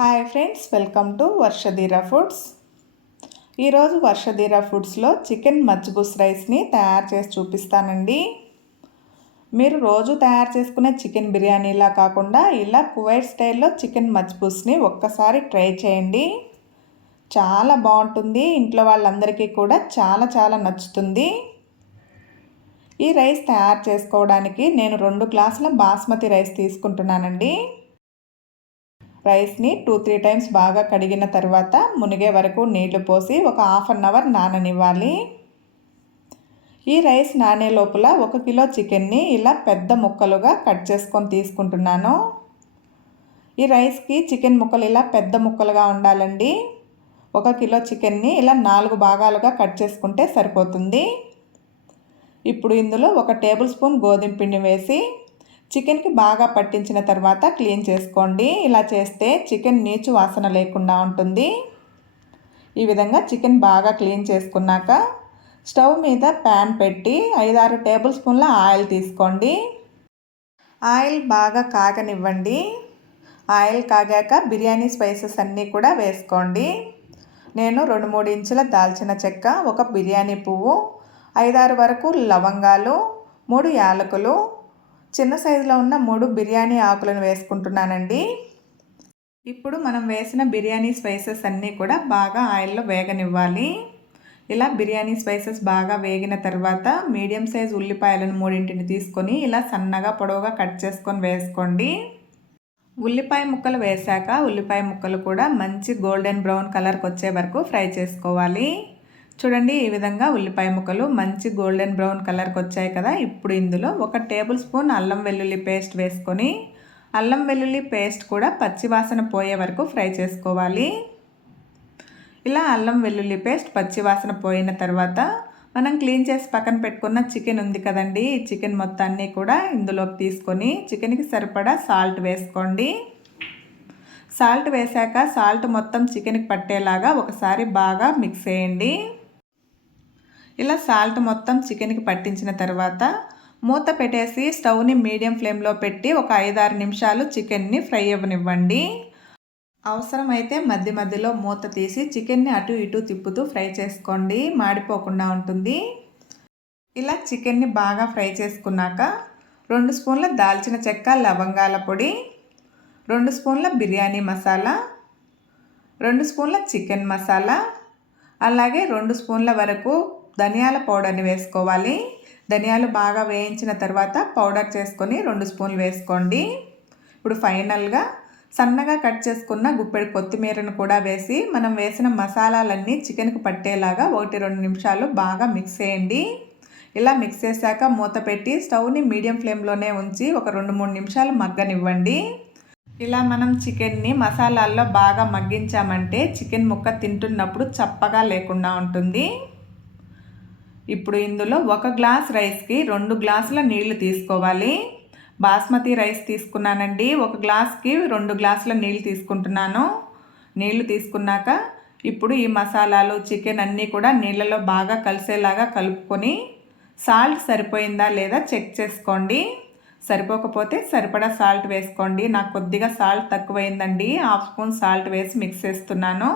Hi friends, welcome to Varshadheera foods. ఈరోజు Varshadheera ఫుడ్స్లో chicken machboos రైస్ని తయారు చేసి చూపిస్తానండి. మీరు రోజు తయారు చేసుకునే చికెన్ బిర్యానీలా కాకుండా ఇలా కువైట్ స్టైల్లో చికెన్ మజ్బూస్ని ఒక్కసారి ట్రై చేయండి. చాలా బాగుంటుంది. ఇంట్లో వాళ్ళందరికీ కూడా చాలా నచ్చుతుంది. ఈ రైస్ తయారు చేసుకోవడానికి నేను 2 గ్లాసుల బాస్మతి రైస్ తీసుకుంటున్నానండి. రైస్ని 2-3 టైమ్స్ బాగా కడిగిన తర్వాత మునిగే వరకు నీళ్లు పోసి ఒక హాఫ్ అన్ అవర్ నాననివ్వాలి. ఈ రైస్ నానే లోపల 1 కిలో చికెన్ని ఇలా పెద్ద ముక్కలుగా కట్ చేసుకొని తీసుకుంటున్నాను. ఈ రైస్కి చికెన్ ముక్కలు ఇలా పెద్ద ముక్కలుగా ఉండాలండి. 1 కిలో చికెన్ని ఇలా 4 భాగాలుగా కట్ చేసుకుంటే సరిపోతుంది. ఇప్పుడు ఇందులో 1 టేబుల్ స్పూన్ గోధుమ పిండి వేసి చికెన్కి బాగా పట్టించిన తర్వాత క్లీన్ చేసుకోండి. ఇలా చేస్తే చికెన్ నీచు వాసన లేకుండా ఉంటుంది. ఈ విధంగా చికెన్ బాగా క్లీన్ చేసుకున్నాక స్టవ్ మీద ప్యాన్ పెట్టి 5-6 టేబుల్ స్పూన్ల ఆయిల్ తీసుకోండి. ఆయిల్ బాగా కాగనివ్వండి. ఆయిల్ కాగాక బిర్యానీ స్పైసెస్ అన్నీ కూడా వేసుకోండి. నేను 2-3 ఇంచుల దాల్చిన చెక్క, 1 బిర్యానీ పువ్వు, 5-6 వరకు లవంగాలు, 3 యాలకులు, చిన్న సైజులో ఉన్న 3 బిర్యానీ ఆకులను వేసుకుంటున్నానండి. ఇప్పుడు మనం వేసిన బిర్యానీ స్పైసెస్ అన్నీ కూడా బాగా ఆయిల్లో వేగనివ్వాలి. ఇలా బిర్యానీ స్పైసెస్ బాగా వేగిన తర్వాత మీడియం సైజ్ ఉల్లిపాయలను 3 తీసుకొని ఇలా సన్నగా పొడవుగా కట్ చేసుకొని వేసుకోండి. ఉల్లిపాయ ముక్కలు వేశాక ఉల్లిపాయ ముక్కలు కూడా మంచి గోల్డెన్ బ్రౌన్ కలర్కి వచ్చే వరకు ఫ్రై చేసుకోవాలి. చూడండి, ఈ విధంగా ఉల్లిపాయ ముక్కలు మంచి గోల్డెన్ బ్రౌన్ కలర్కి వచ్చాయి కదా. ఇప్పుడు ఇందులో 1 టేబుల్ స్పూన్ అల్లం వెల్లుల్లి పేస్ట్ వేసుకొని అల్లం వెల్లుల్లి పేస్ట్ కూడా పచ్చివాసన పోయే వరకు ఫ్రై చేసుకోవాలి. ఇలా అల్లం వెల్లుల్లి పేస్ట్ పచ్చివాసన పోయిన తర్వాత మనం క్లీన్ చేసి పక్కన పెట్టుకున్న చికెన్ ఉంది కదండి. ఈ చికెన్ మొత్తాన్ని కూడా ఇందులోకి తీసుకొని చికెన్కి సరిపడా సాల్ట్ వేసుకోండి. సాల్ట్ వేశాక సాల్ట్ మొత్తం చికెన్కి పట్టేలాగా ఒకసారి బాగా మిక్స్ చేయండి. ఇలా సాల్ట్ మొత్తం చికెన్కి పట్టించిన తర్వాత మూత పెట్టేసి స్టవ్ని మీడియం ఫ్లేమ్లో పెట్టి ఒక 5-6 నిమిషాలు చికెన్ని ఫ్రై అవ్వనివ్వండి. అవసరమైతే మధ్యలో మూత తీసి చికెన్ని అటు ఇటు తిప్పుతూ ఫ్రై చేసుకోండి, మాడిపోకుండా ఉంటుంది. ఇలా చికెన్ని బాగా ఫ్రై చేసుకున్నాక 2 స్పూన్ల దాల్చిన చెక్క, లవంగాల పొడి, 2 స్పూన్ల బిర్యానీ మసాలా, 2 స్పూన్ల చికెన్ మసాలా, అలాగే 2 స్పూన్ల వరకు ధనియాల పౌడర్ని వేసుకోవాలి. ధనియాలు బాగా వేయించిన తర్వాత పౌడర్ చేసుకొని 2 స్పూన్లు వేసుకోండి. ఇప్పుడు ఫైనల్గా సన్నగా కట్ చేసుకున్న గుప్పెడు కొత్తిమీరను కూడా వేసి మనం వేసిన మసాలాలన్నీ చికెన్కి పట్టేలాగా 1-2 నిమిషాలు బాగా మిక్స్ చేయండి. ఇలా మిక్స్ చేశాక మూత పెట్టి స్టవ్ని మీడియం ఫ్లేమ్లోనే ఉంచి ఒక 2-3 నిమిషాలు మగ్గనివ్వండి. ఇలా మనం చికెన్ని మసాలాల్లో బాగా మగ్గించామంటే చికెన్ ముక్క తింటున్నప్పుడు చప్పగా లేకుండా ఉంటుంది. ఇప్పుడు ఇందులో 1 గ్లాస్ రైస్కి 2 గ్లాసుల నీళ్లు తీసుకోవాలి. బాస్మతి రైస్ తీసుకున్నానండి. 1 గ్లాస్కి 2 గ్లాసుల నీళ్ళు తీసుకుంటున్నాను. నీళ్లు తీసుకున్నాక ఇప్పుడు ఈ మసాలాలు, చికెన్ అన్నీ కూడా నీళ్ళలో బాగా కలిసేలాగా కలుపుకొని సాల్ట్ సరిపోయిందా లేదా చెక్ చేసుకోండి. సరిపోకపోతే సరిపడా సాల్ట్ వేసుకోండి. నాకు కొద్దిగా సాల్ట్ తక్కువైందండి. 1/2 స్పూన్ సాల్ట్ వేసి మిక్స్ చేస్తున్నాను.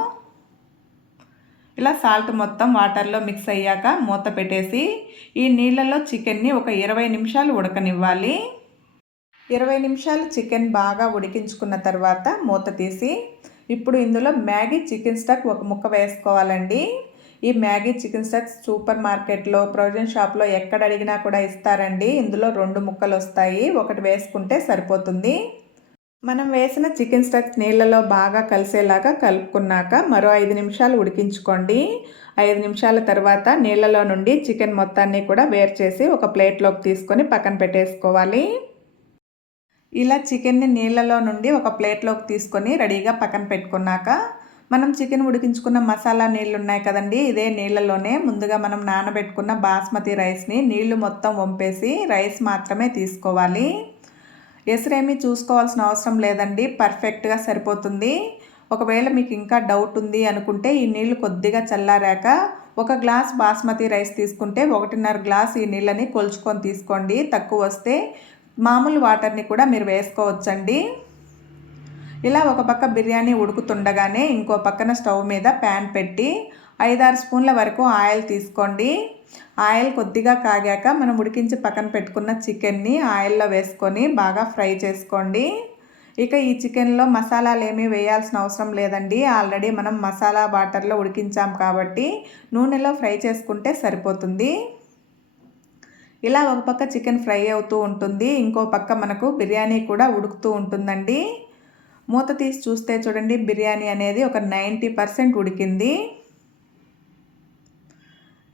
ఇలా సాల్ట్ మొత్తం వాటర్లో మిక్స్ అయ్యాక మూత పెట్టేసి ఈ నీళ్ళలో చికెన్ని ఒక 20 నిమిషాలు ఉడకనివ్వాలి. 20 నిమిషాలు చికెన్ బాగా ఉడికించుకున్న తర్వాత మూత తీసి ఇప్పుడు ఇందులో మ్యాగీ చికెన్ స్టక్ 1 ముక్క వేసుకోవాలండి. ఈ మ్యాగీ చికెన్ స్టక్స్ సూపర్ మార్కెట్లో, ప్రొవిజన్ షాప్లో ఎక్కడ అడిగినా కూడా ఇస్తారండి. ఇందులో 2 ముక్కలు వస్తాయి. 1 వేసుకుంటే సరిపోతుంది. మనం వేసిన చికెన్ స్టక్స్ నీళ్ళలో బాగా కలిసేలాగా కలుపుకున్నాక మరో 5 నిమిషాలు ఉడికించుకోండి. 5 నిమిషాల తర్వాత నీళ్ళలో నుండి చికెన్ మొత్తాన్ని కూడా వేరు చేసి ఒక ప్లేట్లోకి తీసుకొని పక్కన పెట్టేసుకోవాలి. ఇలా చికెన్ని నీళ్ళలో నుండి ఒక ప్లేట్లోకి తీసుకొని రెడీగా పక్కన పెట్టుకున్నాక మనం చికెన్ ఉడికించుకున్న మసాలా నీళ్ళు ఉన్నాయి కదండి. ఇదే నీళ్ళలోనే ముందుగా మనం నానబెట్టుకున్న బాస్మతి రైస్ని నీళ్లు మొత్తం వంపేసి రైస్ మాత్రమే తీసుకోవాలి. ఎసరేమీ చూసుకోవాల్సిన అవసరం లేదండి, పర్ఫెక్ట్గా సరిపోతుంది. ఒకవేళ మీకు ఇంకా డౌట్ ఉంది అనుకుంటే ఈ నీళ్లు కొద్దిగా చల్లారాక 1 గ్లాస్ బాస్మతి రైస్ తీసుకుంటే 1.5 గ్లాస్ ఈ నీళ్ళని కొలుచుకొని తీసుకోండి. తక్కువ వస్తే మామూలు వాటర్ని కూడా మీరు వేసుకోవచ్చండి. ఇలా ఒక పక్క బిర్యానీ ఉడుకుతుండగానే ఇంకో పక్కన స్టవ్ మీద ప్యాన్ పెట్టి 5-6 స్పూన్ల వరకు ఆయిల్ తీసుకోండి. ఆయిల్ కొద్దిగా కాగాక మనం ఉడికించి పక్కన పెట్టుకున్న చికెన్ని ఆయిల్లో వేసుకొని బాగా ఫ్రై చేసుకోండి. ఇక ఈ చికెన్లో మసాలాలు ఏమీ వేయాల్సిన అవసరం లేదండి. ఆల్రెడీ మనం మసాలా వాటర్లో ఉడికించాం కాబట్టి నూనెలో ఫ్రై చేసుకుంటే సరిపోతుంది. ఇలా ఒక పక్క చికెన్ ఫ్రై అవుతూ ఉంటుంది, ఇంకో పక్క మనకు బిర్యానీ కూడా ఉడుకుతూ ఉంటుందండి. మూత తీసి చూస్తే చూడండి, బిర్యానీ అనేది ఒక 90% ఉడికింది.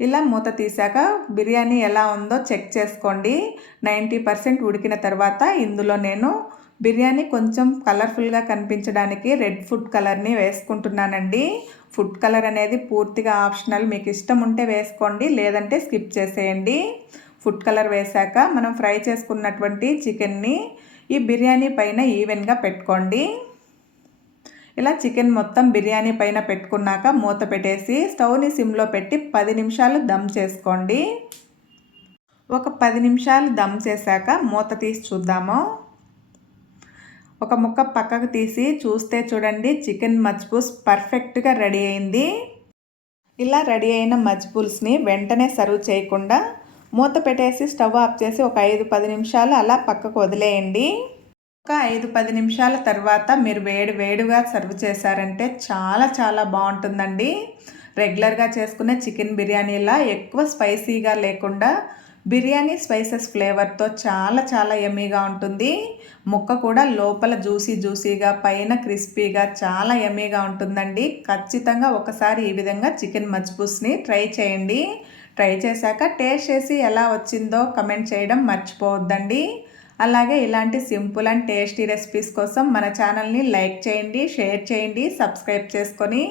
ఇలా మూత తీసాక బిర్యానీ ఎలా ఉందో చెక్ చేసుకోండి. 90% ఉడికిన తర్వాత ఇందులో నేను బిర్యానీ కొంచెం కలర్ఫుల్గా కనిపించడానికి రెడ్ ఫుడ్ కలర్ని వేసుకుంటున్నానండి. ఫుడ్ కలర్ అనేది పూర్తిగా ఆప్షనల్, మీకు ఇష్టం ఉంటే వేసుకోండి, లేదంటే స్కిప్ చేసేయండి. ఫుడ్ కలర్ వేశాక మనం ఫ్రై చేసుకున్నటువంటి చికెన్ని ఈ బిర్యానీ పైన ఈవెన్గా పెట్టుకోండి. ఇలా చికెన్ మొత్తం బిర్యానీ పైన పెట్టుకున్నాక మూత పెట్టేసి స్టవ్ని సిమ్లో పెట్టి 10 నిమిషాలు దమ్ చేసుకోండి. ఒక 10 నిమిషాలు దమ్ చేశాక మూత తీసి చూద్దాము. ఒక ముక్క పక్కకు తీసి చూస్తే చూడండి, చికెన్ మజ్బూస్ పర్ఫెక్ట్గా రెడీ అయింది. ఇలా రెడీ అయిన మజ్బూల్స్ని వెంటనే సర్వ్ చేయకుండా మూత పెట్టేసి స్టవ్ ఆఫ్ చేసి ఒక 5-10 నిమిషాలు అలా పక్కకు వదిలేయండి. ఒక 5-10 నిమిషాల తర్వాత మీరు వేడిగా సర్వ్ చేశారంటే చాలా బాగుంటుందండి. రెగ్యులర్గా చేసుకునే చికెన్ బిర్యానీలా ఎక్కువ స్పైసీగా లేకుండా బిర్యానీ స్పైసెస్ ఫ్లేవర్తో చాలా యమ్మీగా ఉంటుంది. ముక్క కూడా లోపల జ్యూసీగా పైన క్రిస్పీగా చాలా యమ్మీగా ఉంటుందండి. ఖచ్చితంగా ఒకసారి ఈ విధంగా చికెన్ మజ్బూస్ని ట్రై చేయండి. ట్రై చేశాక టేస్ట్ చేసి ఎలా వచ్చిందో కమెంట్ చేయడం మర్చిపోవద్దండి. అలాగే ఇలాంటి సింపుల్ అండ్ టేస్టీ రెసిపీస్ కోసం మన ఛానల్ని లైక్ చేయండి, షేర్ చేయండి, సబ్స్క్రైబ్ చేసుకొని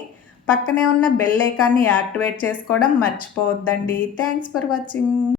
పక్కనే ఉన్న బెల్ ఐకాన్ని యాక్టివేట్ చేసుకోవడం మర్చిపోవద్దండి. Thanks for watching.